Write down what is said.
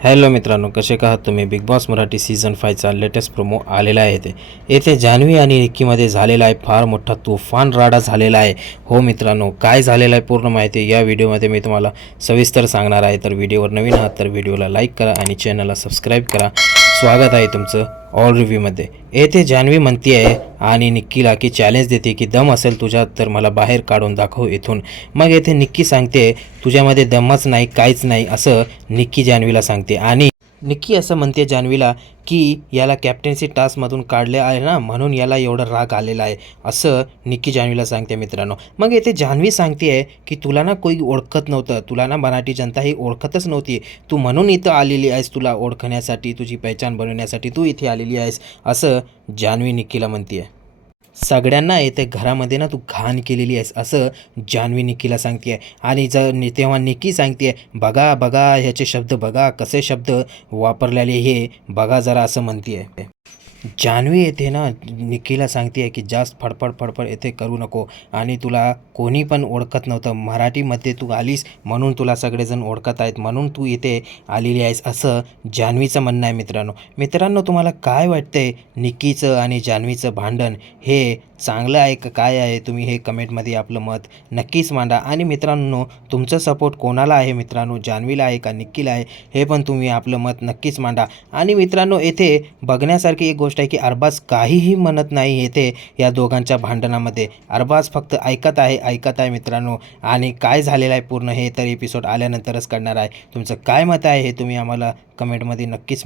Hello मित्रांनो, कसे आहात तुम्ही? बिग बॉस मराठी सीझन 5चा लेटेस्ट प्रोमो आलेला आहे. येथे जान्हवी आणि निक्कीमध्ये झालेला आहे फार मोठा तुफान राडा झालेला आहे. हो मित्रांनो, काय झालेलं आहे पूर्ण माहिती या व्हिडिओमध्ये मी तुम्हाला सविस्तर सांगणार आहे. तर व्हिडिओवर नवीन आहात तर व्हिडिओला लाईक करा आणि चॅनलला सबस्क्राईब करा. स्वागत आहे तुमचं ऑल रिव्ह्यूमध्ये. येथे जान्हवी म्हणते आहे आणि निक्कीला की चॅलेंज देते की दम असेल तुझ्यात तर मला बाहेर काढून दाखव इथून. मग येथे निक्की सांगते तुझ्यामध्ये दमच नाही, काहीच नाही, असं निक्की जान्हवीला सांगते. आणि निक्की असं म्हणते जान्हवीला की याला कॅप्टन्सी टास्कमधून काढले आहे ना, म्हणून याला एवढा राग आलेला आहे, असं निक्की जान्हवीला सांगते मित्रांनो. मग येथे जान्हवी सांगते आहे की तुला ना कोणी ओळखत नव्हतं, तुला ना मराठी जनता ही ओळखतच नव्हती, तू म्हणून इथं आलेली आहेस, तुला ओळखण्यासाठी, तुझी पहिचान बनवण्यासाठी तू इथे आलेली आहेस, असं जान्हवी निक्कीला म्हणते आहे. सगळ्यांना येते घरामध्ये ना तू घाण केलेली आहेस, असं जान्हवी निक्कीला सांगते आहे. आणि तेव्हा निक्की सांगते आहे बघा बघा ह्याचे शब्द बघा, कसे शब्द वापरलेले हे बघा जरा, असं म्हणते आहे. जान्हवी येते ना निक्कीला सांगते आहे की जास्त फडफड फडफड येथे करू नको, आणि तुला कोणी पण ओळखत नव्हतं, मराठीमध्ये तू आलीस म्हणून तुला सगळेजण ओळखत आहेत, म्हणून तू इथे आलेली आहेस, असं जान्हवीचं म्हणणं आहे मित्रांनो. तुम्हाला काय वाटतंय निक्कीचं आणि जान्हवीचं भांडण हे चांगलं आहे का काय आहे? तुम्ही हे कमेंटमध्ये आपलं मत नक्कीच मांडा. आणि मित्रांनो, तुमचं सपोर्ट कोणाला आहे मित्रांनो, जान्हवीला आहे का निक्कीला आहे, हे पण तुम्ही आपलं मत नक्कीच मांडा. आणि मित्रांनो, येथे बघण्यासारखी एक गोष्ट आहे की अरबाज काहीही म्हणत नाही येथे या दोघांच्या भांडणामध्ये. अरबाज फक्त ऐकत आहे मित्रांनो. आणि काय झालेलं आहे पूर्ण हे तर एपिसोड आल्यानंतरच कळणार आहे. तुमचं काय मत आहे हे तुम्ही आम्हाला कमेंटमध्ये नक्कीच